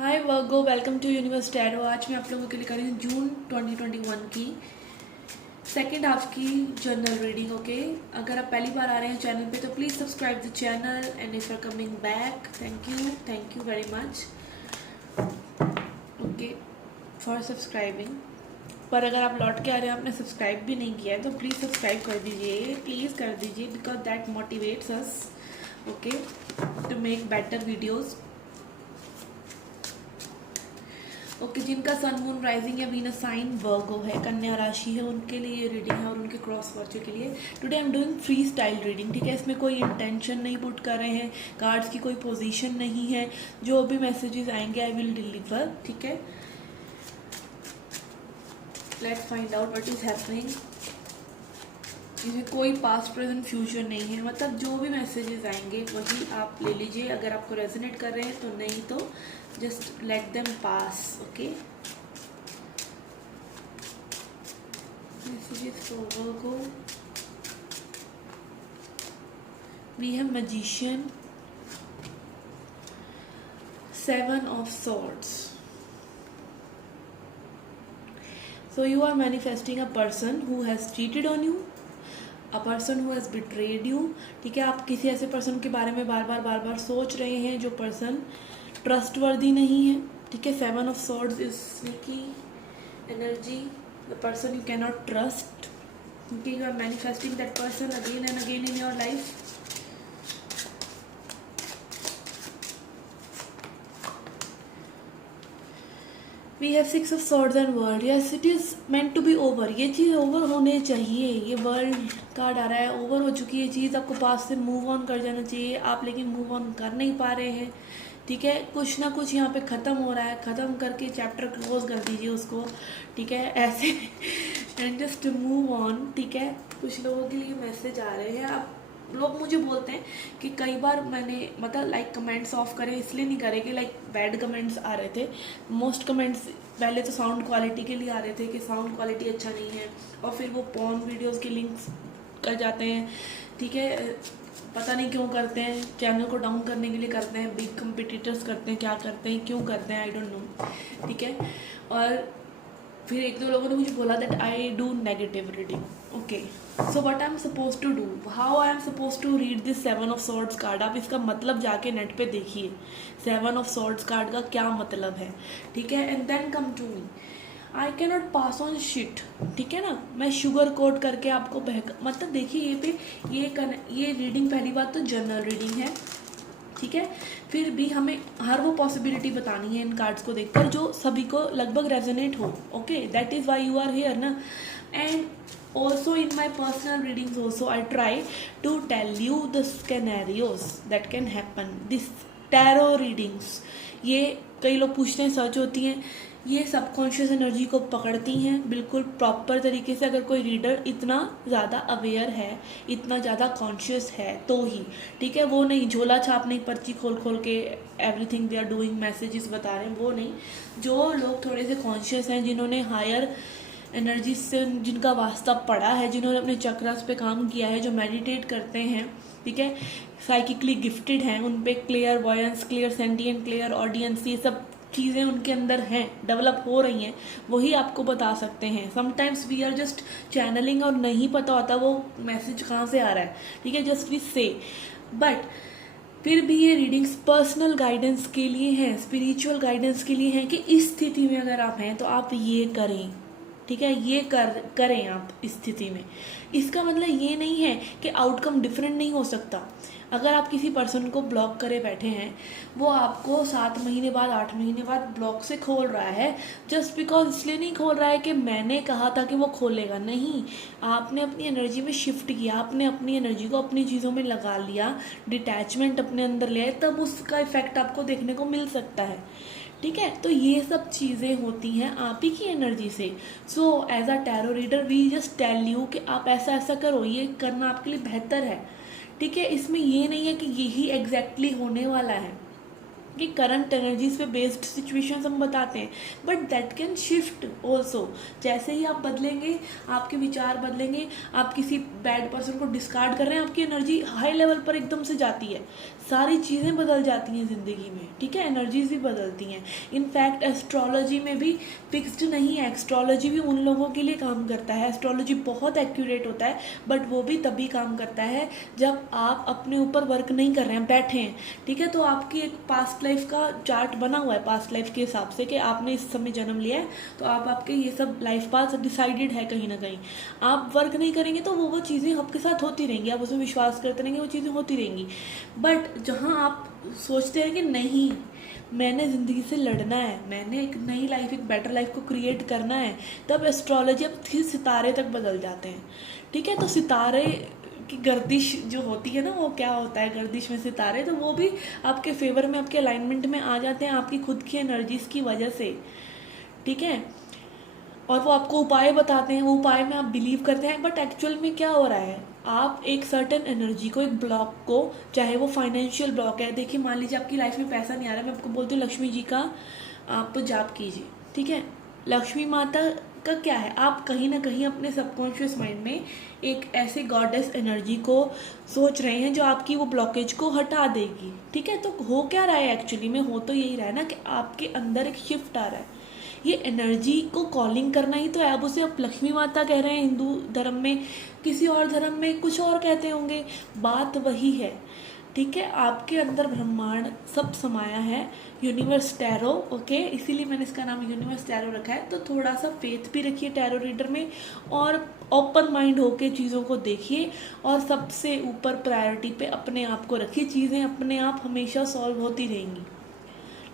Hi Virgo, welcome to Universe Tarot. आज मैं आप लोगों के लिए कर रही हूँ जून 2021 की सेकेंड हाफ की जर्नल रीडिंग। ओके, अगर आप पहली बार आ रहे हैं चैनल पे तो please subscribe the channel and if you are coming back thank you very much okay for subscribing. पर अगर आप लौट के आ रहे हैं, आपने सब्सक्राइब भी नहीं किया है तो प्लीज़ सब्सक्राइब कर दीजिए, प्लीज़ कर दीजिए, because that motivates us okay to make better videos. Okay जिनका सन मून राइजिंग या वीनस साइन वर्गो है, कन्या राशि है, उनके लिए ये रीडिंग है और उनके क्रॉस वर्चू के लिए। Today I am doing free style reading. ठीक है, इसमें कोई इंटेंशन नहीं पुट कर रहे हैं, कार्ड्स की कोई पोजीशन नहीं है। जो भी मैसेजेस आएंगे आई विल डिलीवर। ठीक है, let's find out what is happening. इसमें कोई पास्ट प्रेजेंट फ्यूचर नहीं है, मतलब जो भी मैसेजेस आएंगे वही आप ले लीजिए। अगर आपको रेजोनेट कर रहे हैं तो, नहीं तो just let them pass. Okay, messages for Virgo. We have Magician, Seven of Swords. So you are manifesting a person who has cheated on you, a person who has betrayed you. ठीक है, आप किसी ऐसे person के बारे में बार बार सोच रहे हैं जो पर्सन ट्रस्टवर्दी नहीं है। ठीक है, seven of swords is sneaky energy, the person you can not trust. Okay, you are manifesting that person again and again in your life. We have six of swords and world. Yes, it is meant to be over. ये चीज़ over होने चाहिए। ये world card आ रहा है, over हो चुकी है चीज़, आपको पास से मूव ऑन कर जाना चाहिए आप, लेकिन मूव ऑन कर नहीं पा रहे हैं। ठीक है, कुछ ना कुछ यहाँ पे ख़त्म हो रहा है, ख़त्म करके चैप्टर क्लोज कर दीजिए उसको। ठीक है, ऐसे एंड जस्ट मूव ऑन। ठीक है, कुछ लोगों के लिए मैसेज आ रहे हैं। आप लोग मुझे बोलते हैं कि कई बार मैंने मतलब लाइक कमेंट्स ऑफ करे, इसलिए नहीं करे कि लाइक बैड कमेंट्स आ रहे थे। मोस्ट कमेंट्स पहले तो साउंड क्वालिटी के लिए आ रहे थे कि साउंड क्वालिटी अच्छा नहीं है, और फिर वो पॉर्न वीडियोस के लिंक्स कर जाते हैं। ठीक है, पता नहीं क्यों करते हैं, चैनल को डाउन करने के लिए करते हैं, बिग कंपिटिटर्स करते हैं, क्या करते हैं, क्यों करते हैं, आई डोंट नो। ठीक है, और फिर एक दो लोगों ने मुझे बोला that I do negative reading. Okay, so what I am suppose to do, how I am suppose to read this seven of swords card. आप इसका मतलब जाके नेट पे देखिए, सेवन ऑफ सॉर्ड्स कार्ड का क्या मतलब है। ठीक है, and then come to me. I can not pass on shit. ठीक है ना, मैं शुगर कोट करके आपको मतलब देखिए ये पे ये रीडिंग पहली बात तो जनरल रीडिंग है। ठीक है, फिर भी हमें हर वो पॉसिबिलिटी बतानी है इन कार्ड्स को देखकर जो सभी को लगभग रेजोनेट हो। Okay, that is why you are here ना। And also in my personal readings also I try to tell you the scenarios that can happen. This tarot readings, ये कई लोग पूछते हैं, सर्च होती हैं, ये सबकॉन्शियस एनर्जी को पकड़ती हैं बिल्कुल प्रॉपर तरीके से। अगर कोई रीडर इतना ज़्यादा अवेयर है, इतना ज़्यादा कॉन्शियस है तो ही। ठीक है, वो नहीं झोला छाप नहीं, पर्ची खोल खोल के everything they are doing messages बता रहे हैं, वो नहीं। जो लोग थोड़े से कॉन्शियस हैं, जिन्होंने हायर एनर्जी से जिनका वास्ता पड़ा है, जिन्होंने अपने चक्रास पे काम किया है, जो मेडिटेट करते हैं, ठीक है, साइकिकली गिफ्टेड हैं, उन पे clear voyance, clear sentient, clear audience, ये सब चीज़ें उनके अंदर हैं, डेवलप हो रही हैं, वही आपको बता सकते हैं। Sometimes we are just channelling और नहीं पता होता वो मैसेज कहाँ से आ रहा है। ठीक है, जस्ट वी से, बट फिर भी ये रीडिंग्स पर्सनल गाइडेंस के लिए हैं, स्पिरिचुअल गाइडेंस के लिए हैं कि इस स्थिति में अगर आप हैं तो आप ये करें। ठीक है, ये करें आप इस स्थिति में। इसका मतलब ये नहीं है कि आउटकम डिफरेंट नहीं हो सकता। अगर आप किसी पर्सन को ब्लॉक करे बैठे हैं, वो आपको 7 महीने बाद 8 महीने बाद ब्लॉक से खोल रहा है, जस्ट बिकॉज इसलिए नहीं खोल रहा है कि मैंने कहा था कि वो खोलेगा, नहीं। आपने अपनी एनर्जी में शिफ्ट किया, आपने अपनी एनर्जी को अपनी चीज़ों में लगा लिया, डिटैचमेंट अपने अंदर ले आए, तब उसका इफेक्ट आपको देखने को मिल सकता है। ठीक है, तो ये सब चीज़ें होती हैं आप ही की एनर्जी से। So as a tarot reader we just tell you कि आप ऐसा ऐसा करो, ये करना आपके लिए बेहतर है। ठीक है, इसमें ये नहीं है कि यही एग्जैक्टली होने वाला है। कि करंट एनर्जीज पे बेस्ड सिचुएशंस हम बताते हैं, but that can shift also. जैसे ही आप बदलेंगे, आपके विचार बदलेंगे, आप किसी बैड पर्सन को डिस्कार्ड कर रहे हैं, आपकी एनर्जी हाई लेवल पर एकदम से जाती है, सारी चीज़ें बदल जाती हैं ज़िंदगी में, ठीक है, एनर्जीज भी बदलती हैं। इनफैक्ट एस्ट्रोलॉजी में भी फिक्स्ड नहीं है, एस्ट्रोलॉजी भी उन लोगों के लिए काम करता है, एस्ट्रोलॉजी बहुत एक्यूरेट होता है, बट वो भी तभी काम करता है जब आप अपने ऊपर वर्क नहीं कर रहे हैं, बैठे हैं, ठीक है। तो आपकी एक पास्ट लाइफ का चार्ट बना हुआ है, पास्ट लाइफ के हिसाब से कि आपने इस समय जन्म लिया है, तो आप आपके ये सब लाइफ पास डिसाइडेड है कहीं ना कहीं। आप वर्क नहीं करेंगे तो वो चीज़ें आपके साथ होती रहेंगी, आप उसमें विश्वास करते रहेंगे, वो चीज़ें होती रहेंगी। बट जहाँ आप सोचते हैं कि नहीं, मैंने ज़िंदगी से लड़ना है, मैंने एक नई लाइफ, एक बेटर लाइफ को क्रिएट करना है, तब एस्ट्रोलॉजी अब फिर सितारे तक बदल जाते हैं, ठीक है। तो सितारे की गर्दिश जो होती है ना, वो क्या होता है, गर्दिश में सितारे, तो वो भी आपके फेवर में, आपके अलाइनमेंट में आ जाते हैं आपकी खुद की एनर्जीज की वजह से, ठीक है। और वो आपको उपाय बताते हैं, वो उपाय में आप बिलीव करते हैं, बट एक्चुअल में क्या हो रहा है, आप एक सर्टन एनर्जी को, एक ब्लॉक को, चाहे वो फाइनेंशियल ब्लॉक है, देखिए मान लीजिए आपकी लाइफ में पैसा नहीं आ रहा है, मैं आपको बोलती हूँ लक्ष्मी जी का आप जाप कीजिए, ठीक है। लक्ष्मी माता का क्या है, आप कहीं ना कहीं अपने सबकॉन्शियस माइंड में एक ऐसे गॉडेस एनर्जी को सोच रहे हैं जो आपकी वो ब्लॉकेज को हटा देगी, ठीक है। तो हो क्या रहा है एक्चुअली में, हो तो यही रहा है ना कि आपके अंदर एक शिफ्ट आ रहा है, ये एनर्जी को कॉलिंग करना ही तो है। अब उसे आप लक्ष्मी माता कह रहे हैं हिंदू धर्म में, किसी और धर्म में कुछ और कहते होंगे, बात वही है, ठीक है। आपके अंदर ब्रह्मांड सब समाया है, यूनिवर्स टैरो, ओके, इसीलिए मैंने इसका नाम यूनिवर्स टैरो रखा है। तो थोड़ा सा फेथ भी रखिए टैरो रीडर में, और ओपन माइंड होके चीज़ों को देखिए, और सबसे ऊपर प्रायोरिटी पे अपने आप को रखिए, चीज़ें अपने आप हमेशा सॉल्व होती रहेंगी,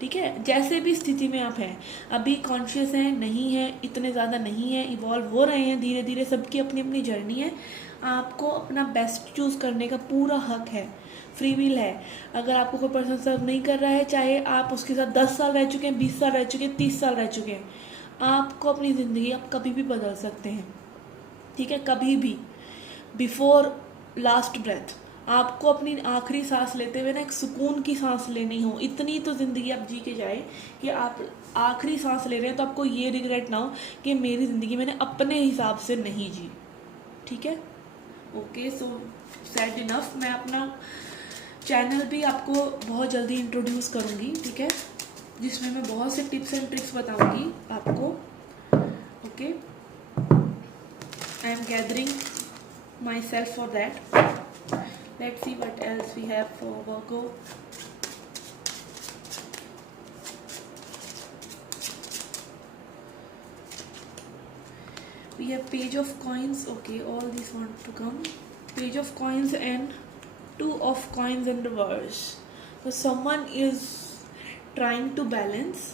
ठीक है। जैसे भी स्थिति में आप हैं, अभी कॉन्शियस हैं नहीं है, इतने ज़्यादा नहीं है, इवॉल्व हो रहे हैं धीरे धीरे, सबकी अपनी अपनी जर्नी है, आपको अपना बेस्ट चूज़ करने का पूरा हक है, फ्री विल है। अगर आपको कोई पर्सन सर्व नहीं कर रहा है, चाहे आप उसके साथ 10 साल रह चुके हैं, 20 साल रह चुके हैं, 30 साल रह चुके हैं, आपको अपनी ज़िंदगी आप कभी भी बदल सकते हैं, ठीक है, कभी भी, बिफोर लास्ट ब्रेथ। आपको अपनी आखिरी सांस लेते हुए ना एक सुकून की सांस लेनी हो, इतनी तो ज़िंदगी आप जी के जाए कि आप आखिरी सांस ले रहे हैं तो आपको ये रिग्रेट ना हो कि मेरी ज़िंदगी मैंने अपने हिसाब से नहीं जी, ठीक है। ओके, सो सैड इनफ, मैं अपना चैनल भी आपको बहुत जल्दी इंट्रोड्यूस करूँगी, ठीक है, जिसमें मैं बहुत से टिप्स एंड ट्रिक्स बताऊँगी आपको, okay. I am gathering myself for that. Let's see what else we have for Virgo. We have page of coins, okay, all these want to come, page of coins and 2 of coins in reverse. So someone is trying to balance,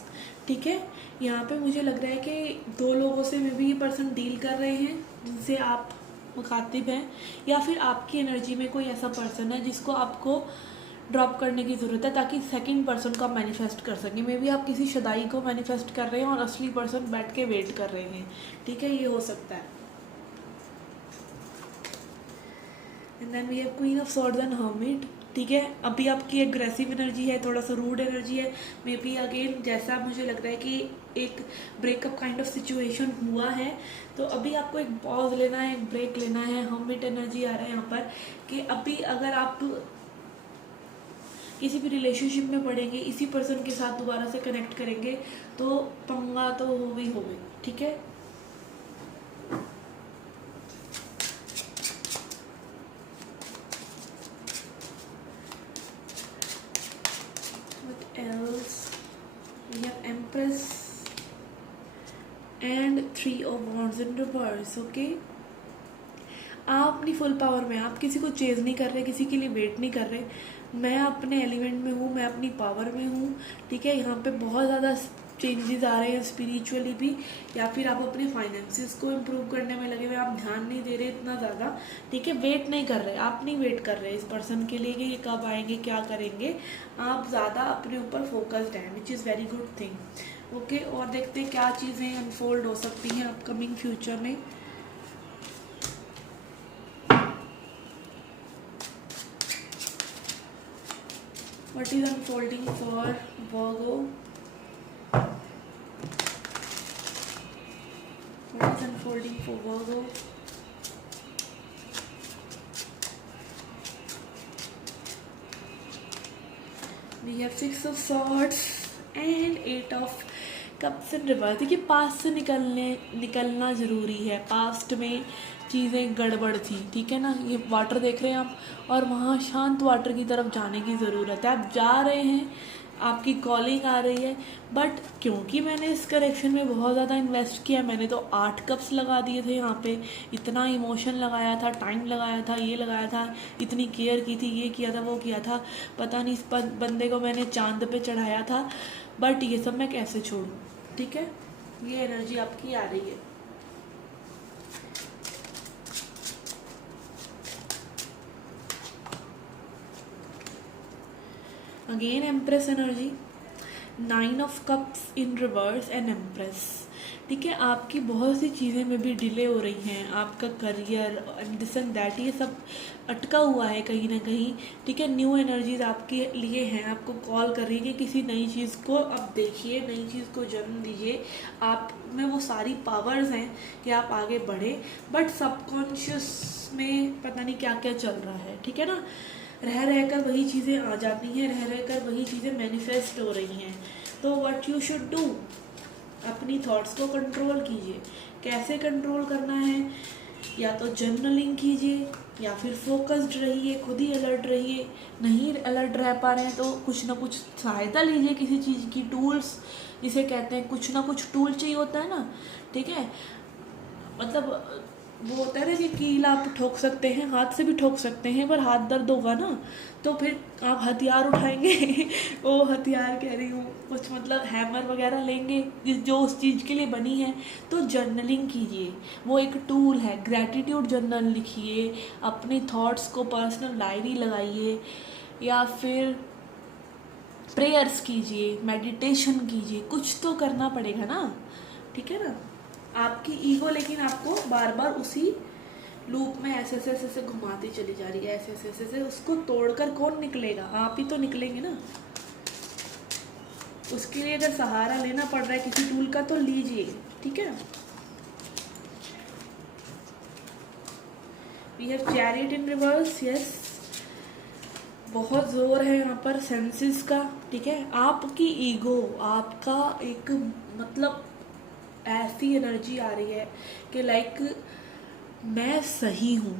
ठीक है। यहाँ पे मुझे लग रहा है कि 2 लोगों से में भी ये पर्सन डील कर रहे हैं जिनसे आप मुखातिब हैं, या फिर आपकी एनर्जी में कोई ऐसा पर्सन है जिसको आपको ड्रॉप करने की ज़रूरत है ताकि सेकंड पर्सन को आप मैनिफेस्ट कर सकें। मे बी आप किसी शदाई को मैनिफेस्ट कर रहे हैं और असली पर्सन बैठ के वेट कर रहे हैं, ठीक है, ये हो सकता है। And then we have queen of swords and hermit, ठीक है। अभी आपकी एग्रेसिव एनर्जी है, थोड़ा सा रूड एनर्जी है, मे बी अगेन जैसा मुझे लग रहा है कि एक ब्रेकअप काइंड ऑफ सिचुएशन हुआ है, तो अभी आपको एक पॉज लेना है, एक ब्रेक लेना है। हर्मिट एनर्जी आ रहा है यहाँ पर कि अभी अगर आप किसी भी रिलेशनशिप में पड़ेंगे, इसी पर्सन के साथ दोबारा से कनेक्ट करेंगे तो पंगा तो हो गई, ठीक है। else we have Empress and 3 of Wands in reverse, okay। आप अपनी फुल पावर में, आप किसी को चेज नहीं कर रहे, किसी के लिए वेट नहीं कर रहे, मैं अपने एलिमेंट में हूँ, मैं अपनी पावर में हूँ, ठीक है। यहाँ पे बहुत ज़्यादा चेंजेस आ रहे हैं स्पिरिचुअली भी, या फिर आप अपने फाइनेंसिस को इम्प्रूव करने में लगे हुए, आप ध्यान नहीं दे रहे इतना ज़्यादा, ठीक है, वेट नहीं कर रहे, आप नहीं वेट कर रहे इस पर्सन के लिए कि ये कब आएंगे, क्या करेंगे, आप ज़्यादा अपने ऊपर फोकस्ड हैं, which is very good thing, okay. और देखते हैं क्या चीज़ें अनफोल्ड हो सकती हैं अपकमिंग फ्यूचर में। What what is unfolding for Virgo? What is unfolding for Virgo? We have Six of Swords and Eight of Cups in reverse. देखिए पास्ट से निकलना ज़रूरी है. पास्ट में चीज़ें गड़बड़ थी, ठीक है ना. ये वाटर देख रहे हैं आप, और वहाँ शांत वाटर की तरफ जाने की ज़रूरत है. आप जा रहे हैं, आपकी कॉलिंग आ रही है, बट क्योंकि मैंने इस करेक्शन में बहुत ज़्यादा इन्वेस्ट किया, मैंने तो 8 कप्स लगा दिए थे यहाँ पे. इतना इमोशन लगाया था, टाइम लगाया था, ये लगाया था, इतनी केयर की थी, ये किया था, वो किया था. पता नहीं इस बंदे को मैंने चांद पे चढ़ाया था, बट ये सब मैं कैसे छोड़ूँ. ठीक है, ये एनर्जी आपकी आ रही है. Again empress energy, 9 of cups in reverse and empress. ठीक है, आपकी बहुत सी चीज़ें में भी डिले हो रही हैं. आपका career and this and that, ये सब अटका हुआ है कहीं ना कहीं. ठीक है, न्यू एनर्जीज आपके लिए हैं, आपको कॉल कर रही है कि किसी नई चीज़ को अब देखिए, नई चीज़ को जन्म दीजिए. आप में वो सारी पावर्स हैं कि आप आगे बढ़े, बट सबकॉन्शियस में पता नहीं क्या क्या चल रहा है. ठीक है ना, रह रह कर वही चीज़ें आ जाती हैं, रह रह कर वही चीज़ें मैनिफेस्ट हो रही हैं. तो व्हाट यू शुड डू, अपनी थॉट्स को कंट्रोल कीजिए. कैसे कंट्रोल करना है, या तो जर्नलिंग कीजिए, या फिर फोकस्ड रहिए, खुद ही अलर्ट रहिए. नहीं अलर्ट रह पा रहे हैं तो कुछ ना कुछ सहायता लीजिए किसी चीज़ की. टूल्स जिसे कहते हैं, कुछ ना कुछ टूल चाहिए होता है ना. ठीक है, मतलब वो होता है ना कि कील आप ठोक सकते हैं, हाथ से भी ठोक सकते हैं, पर हाथ दर्द होगा ना, तो फिर आप हथियार उठाएंगे. वो हथियार कह रही हूँ, कुछ मतलब हैमर वगैरह लेंगे जो उस चीज़ के लिए बनी है. तो जर्नलिंग कीजिए, वो एक टूल है. ग्रैटिट्यूड जर्नल लिखिए, अपने थॉट्स को पर्सनल डायरी लगाइए, या फिर प्रेयर्स कीजिए, मेडिटेशन कीजिए. कुछ तो करना पड़ेगा ना. ठीक है ना. आपकी ईगो लेकिन आपको बार बार उसी लूप में ऐसे ऐसे घुमाती चली जा रही है. ऐसे ऐसे उसको तोड़कर कौन निकलेगा, आप ही तो निकलेंगे ना. उसके लिए अगर सहारा लेना पड़ रहा है किसी टूल का तो लीजिए. ठीक है. We have chariot in reverse. Yes, बहुत जोर है यहाँ पर सेंसेस का. ठीक है, आपकी ईगो, आपका एक मतलब ऐसी एनर्जी आ रही है कि लाइक मैं सही हूँ.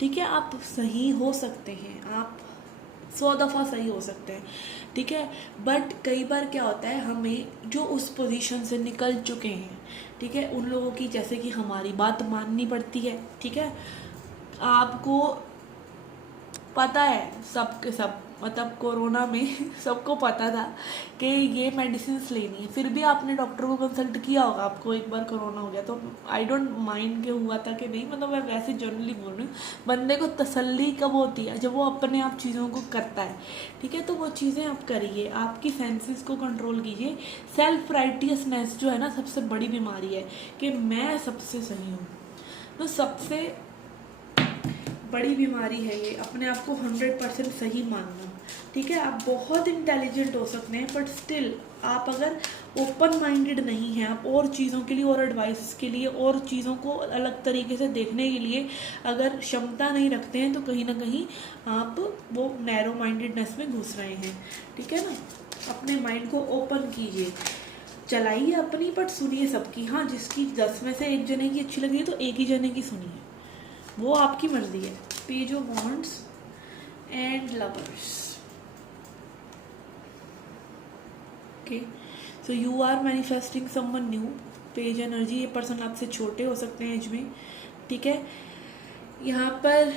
ठीक है, आप सही हो सकते हैं, आप 100 दफ़ा सही हो सकते हैं. ठीक है, बट कई बार क्या होता है, हमें जो उस पोजीशन से निकल चुके हैं, ठीक है, उन लोगों की जैसे कि हमारी बात माननी पड़ती है. ठीक है, आपको पता है सब के सब, मतलब कोरोना में सबको पता था कि ये मेडिसिन लेनी है, फिर भी आपने डॉक्टर को कंसल्ट किया होगा. आपको एक बार कोरोना हो गया तो आई डोंट माइंड के हुआ था कि नहीं, मतलब मैं वैसे जनरली बोल रही हूँ. बंदे को तसल्ली कब होती है, जब वो अपने आप चीज़ों को करता है. ठीक है, तो वो चीज़ें आप करिए, आपकी सेंसेस को कंट्रोल कीजिए. सेल्फ राइटियसनेस जो है ना, सबसे बड़ी बीमारी है कि मैं सबसे सही हूँ. तो सबसे बड़ी बीमारी है ये, अपने आप को 100% सही मानना. ठीक है, आप बहुत इंटेलिजेंट हो सकते हैं, बट स्टिल आप अगर ओपन माइंडेड नहीं हैं, आप और चीज़ों के लिए, और एडवाइस के लिए, और चीज़ों को अलग तरीके से देखने के लिए अगर क्षमता नहीं रखते हैं, तो कहीं ना कहीं आप वो नैरो माइंडेडनेस में घुस रहे हैं. ठीक है ना, अपने माइंड को ओपन कीजिए, चलाइए अपनी, बट सुनिए सबकी. हाँ, जिसकी 10 में से एक जने की अच्छी लगी है तो एक ही जने की सुनिए, वो आपकी मर्जी है. Page of wands and lovers. Okay, so you are manifesting someone new. Page energy, ये पर्सन आपसे छोटे हो सकते हैं एज में. ठीक है, यहाँ पर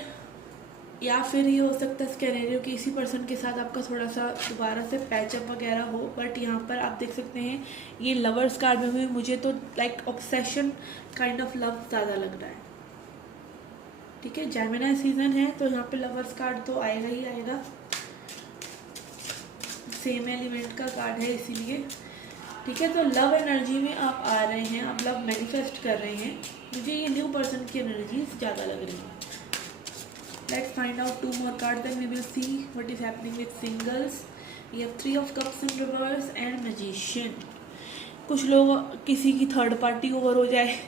या फिर ये हो सकता है स्कैनेरियो कि इसी पर्सन के साथ आपका थोड़ा सा दोबारा से पैचअप वगैरह हो. बट यहाँ पर आप देख सकते हैं ये लवर्स कार्ड में भी मुझे तो like obsession kind of love ज़्यादा लग रहा है. ठीक है, जेमिनी सीजन है तो यहाँ पे लवर्स कार्ड तो आएगा ही आएगा. सेम एलिमेंट का कार्ड है इसीलिए. ठीक है, तो लव एनर्जी में आप आ रहे हैं, आप लव मैनिफेस्ट कर रहे हैं. मुझे ये न्यू पर्सन की एनर्जी ज़्यादा लग रही है. Let's find out 2 more cards, then we will see what is happening with singles. We have 3 of cups in reverse and magician. कुछ लोग किसी की थर्ड पार्टी ओवर हो जाए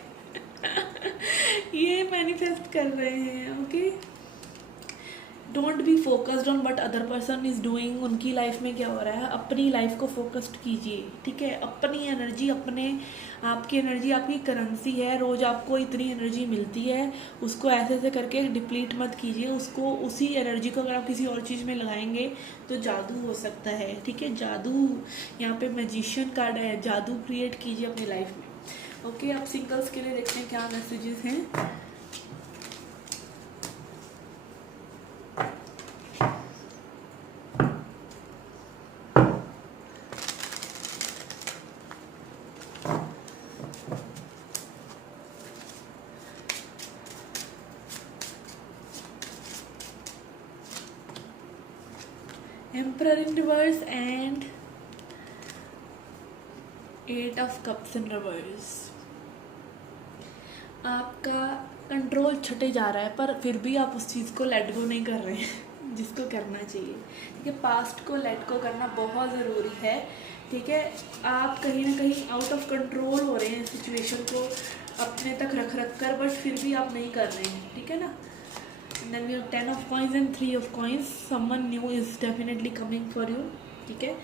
ये मैनिफेस्ट कर रहे हैं। Okay, don't be focused on what other person is doing. उनकी लाइफ में क्या हो रहा है, अपनी लाइफ को फोकस्ड कीजिए, ठीक है। अपनी एनर्जी, अपने आपकी एनर्जी आपकी करेंसी है, रोज़ आपको इतनी एनर्जी मिलती है, उसको ऐसे ऐसे करके डिप्लीट मत कीजिए उसको। उसी एनर्जी को अगर आप किसी और चीज़ में लगाएंगे तो जादू हो सकता है, ठीक है। जादू, यहाँ पे मैजिशियन कार्ड है, जादू क्रिएट कीजिए अपनी लाइफ में। ओके, आप सिंगल्स के लिए देखते हैं क्या मैसेजेस हैं। Emperor in reverse and 8 of cups in reverse। आपका कंट्रोल छटे जा रहा है पर फिर भी आप उस चीज़ को लेट गो नहीं कर रहे हैं जिसको करना चाहिए, ठीक है। पास्ट को लेट गो करना बहुत ज़रूरी है, ठीक है। आप कहीं ना कहीं आउट ऑफ कंट्रोल हो रहे हैं सिचुएशन को अपने तक रख कर, बट फिर भी आप नहीं कर रहे हैं, ठीक है ना। then we have 10 of coins and 3 of coins। someone new is definitely coming for you, ठीक है।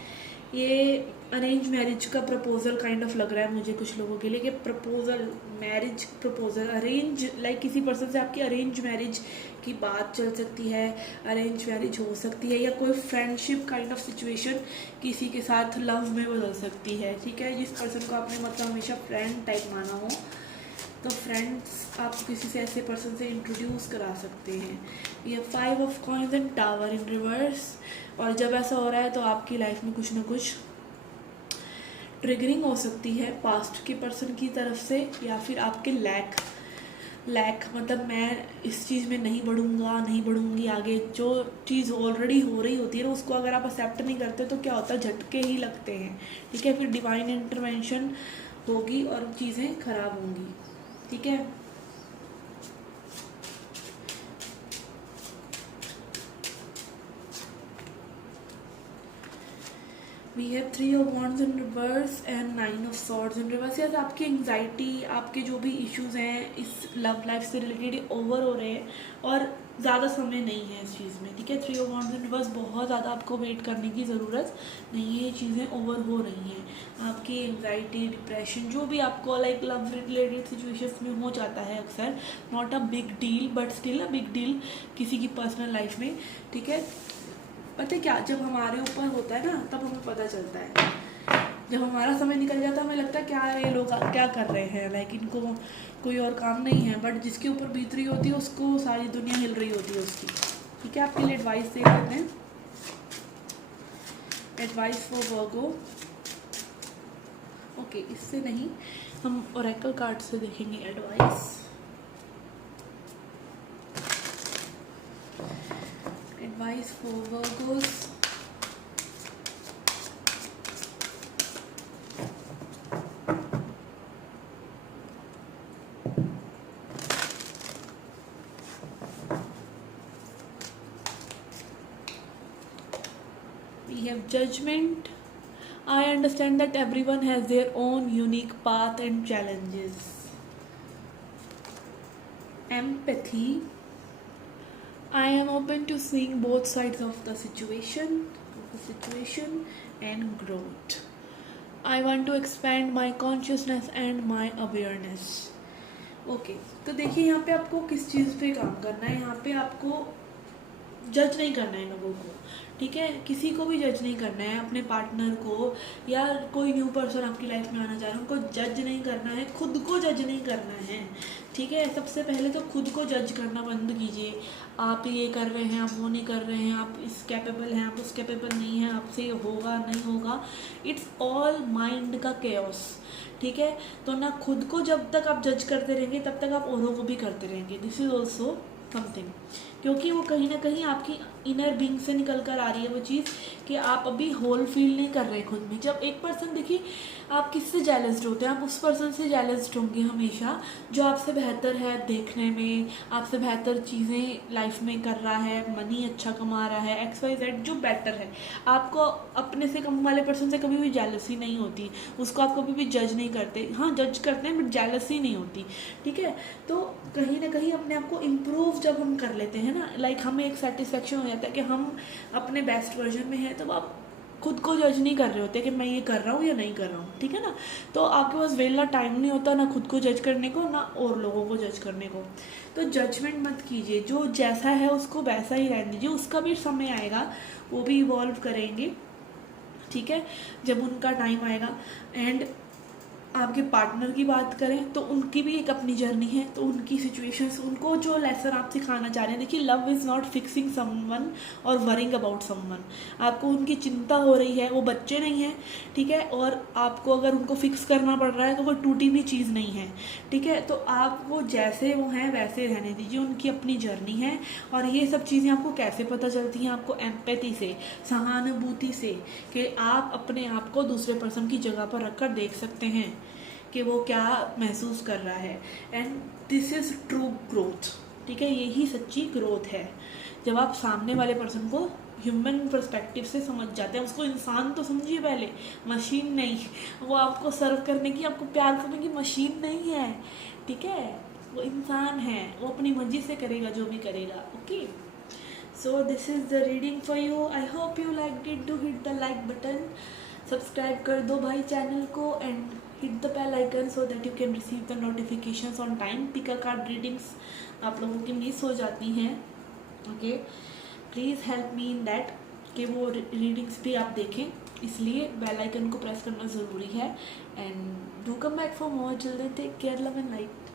ये अरेंज मैरिज का प्रपोजल काइंड ऑफ लग रहा है मुझे कुछ लोगों के लिए, कि proposal, marriage proposal, arrange like किसी पर्सन से आपकी अरेंज मैरिज की बात चल सकती है, अरेंज मैरिज हो सकती है, या कोई फ्रेंडशिप काइंड ऑफ सिचुएशन किसी के साथ लव में बदल सकती है, ठीक है। जिस पर्सन को आपने मतलब हमेशा फ्रेंड टाइप माना हो, तो फ्रेंड्स आप किसी से ऐसे पर्सन से इंट्रोड्यूस करा सकते हैं। ये 5 of coins and tower in reverse. और जब ऐसा हो रहा है तो आपकी लाइफ में कुछ ना कुछ ट्रिगरिंग हो सकती है पास्ट के पर्सन की तरफ से, या फिर आपके लैक मतलब मैं इस चीज़ में नहीं बढ़ूंगी आगे। जो चीज़ ऑलरेडी हो रही होती है ना, उसको अगर आप एक्सेप्ट नहीं करते तो क्या होता है, झटके ही लगते हैं, ठीक है। फिर डिवाइन इंटरवेंशन होगी और चीज़ें खराब होंगी, ठीक है। We have 3 of wands in reverse and 9 of swords in reverse. यार आपकी एंग्जाइटी, आपके जो भी इश्यूज हैं इस लव लाइफ से रिलेटेड ओवर हो रहे हैं और ज़्यादा समय नहीं है इस चीज़ में, ठीक है। 3 ऑफ वॉन्ड्स इन रिवर्स, बहुत ज़्यादा आपको वेट करने की ज़रूरत नहीं है, ये चीज़ें ओवर हो रही हैं। आपकी एंग्जाइटी, डिप्रेशन, जो भी आपको लाइक लव रिलेटेड सिचुएशंस में हो जाता है अक्सर, not a big deal but still a big deal किसी की पर्सनल लाइफ में, ठीक है। पता है क्या, जब हमारे ऊपर होता है ना तब हमें पता चलता है। जब हमारा समय निकल जाता है हमें लगता है क्या ये लोग क्या कर रहे हैं, लाइक इनको कोई और काम नहीं है, बट जिसके ऊपर बीत रही होती है उसको सारी दुनिया हिल रही होती है उसकी, ठीक है। आपके लिए एडवाइस देख लेते हैं, एडवाइस फॉर वर्गो। ओके, इससे नहीं, हम ओरेकल कार्ड से देखेंगे advice. Advice for Virgos। We have Judgment। I understand that everyone has their own unique path and challenges। Empathy। I am open to seeing both sides of the situation and growth। I want to expand my consciousness and my awareness। Okay, तो देखिए यहाँ पे आपको किस चीज़ पे काम करना है। यहाँ पे आपको जज नहीं करना है लोगों को, ठीक है। किसी को भी जज नहीं करना है, अपने पार्टनर को या कोई न्यू पर्सन आपकी लाइफ में आना चाह रहे हैं उनको जज नहीं करना है, खुद को जज नहीं करना है, ठीक है। सबसे पहले तो खुद को जज करना बंद कीजिए। आप ये कर रहे हैं, आप वो नहीं कर रहे हैं, आप इस कैपेबल हैं, आप उस कैपेबल नहीं हैं, आपसे ये होगा नहीं होगा, इट्स ऑल माइंड का केओस, ठीक है। तो ना खुद को जब तक आप जज करते रहेंगे तब तक आप औरों को भी करते रहेंगे, दिस इज ऑल्सो समथिंग, क्योंकि वो कहीं ना कहीं आपकी इनर बीइंग से निकल कर आ रही है वो चीज़ कि आप अभी होल फील नहीं कर रहे खुद में। जब एक पर्सन, देखिए आप किससे जेलस्ड होते हैं, आप उस पर्सन से जेलस्ड होंगे हमेशा जो आपसे बेहतर है देखने में, आपसे बेहतर चीज़ें लाइफ में कर रहा है, मनी अच्छा कमा रहा है, XYZ जो बेटर है। आपको अपने से कम वाले पर्सन से कभी भी जेलसी नहीं होती, उसको आप कभी भी जज नहीं करते। हाँ जज करते हैं बट जेलसी नहीं होती, ठीक है। तो कहीं ना कहीं अपने आप को इम्प्रूव जब हम कर लेते हैं ना, लाइक हमें एक सेटिस्फेक्शन हो जाता है कि हम अपने बेस्ट वर्जन में हैं, तब आप खुद को जज नहीं कर रहे होते कि मैं ये कर रहा हूँ या नहीं कर रहा हूँ, ठीक है ना। तो आपके पास वेला टाइम नहीं होता ना खुद को जज करने को ना और लोगों को जज करने को। तो जजमेंट मत कीजिए, जो जैसा है उसको वैसा ही रहने दीजिए, उसका भी समय आएगा, वो भी इवॉल्व करेंगे, ठीक है, जब उनका टाइम आएगा। एंड आपके पार्टनर की बात करें तो उनकी भी एक अपनी जर्नी है, तो उनकी सिचुएशंस, उनको जो लेसन आप सिखाना चाह रहे हैं, देखिए love is not fixing someone और वरिंग अबाउट समवन। आपको उनकी चिंता हो रही है, वो बच्चे नहीं हैं, ठीक है, और आपको अगर उनको फिक्स करना पड़ रहा है तो वो टूटी हुई चीज़ नहीं है, ठीक है। तो आप वो जैसे वो हैं वैसे रहने दीजिए, उनकी अपनी जर्नी है। और ये सब चीज़ें आपको कैसे पता चलती हैं? आपको एम्पैथी से, सहानुभूति से, कि आप अपने आप को दूसरे पर्सन की जगह पर रखकर देख सकते हैं कि वो क्या महसूस कर रहा है। And this is true growth, ठीक है, यही सच्ची ग्रोथ है। जब आप सामने वाले पर्सन को ह्यूमन पर्सपेक्टिव से समझ जाते हैं, उसको इंसान तो समझिए पहले, मशीन नहीं। वो आपको सर्व करने की, आपको प्यार करने की मशीन नहीं है, ठीक है, वो इंसान है, वो अपनी मर्जी से करेगा जो भी करेगा। Okay, so this is the reading for you. I hope you like it. Do hit the like button, subscribe कर दो भाई चैनल को, and hit the bell icon so that you can receive the notifications on time. Pick a card readings आप लोगों की miss हो जाती हैं, okay, please help me in that कि वो रीडिंग्स भी आप देखें, इसलिए बेल आइकन को प्रेस करना ज़रूरी है। And do come back for more. Children take care, love and light.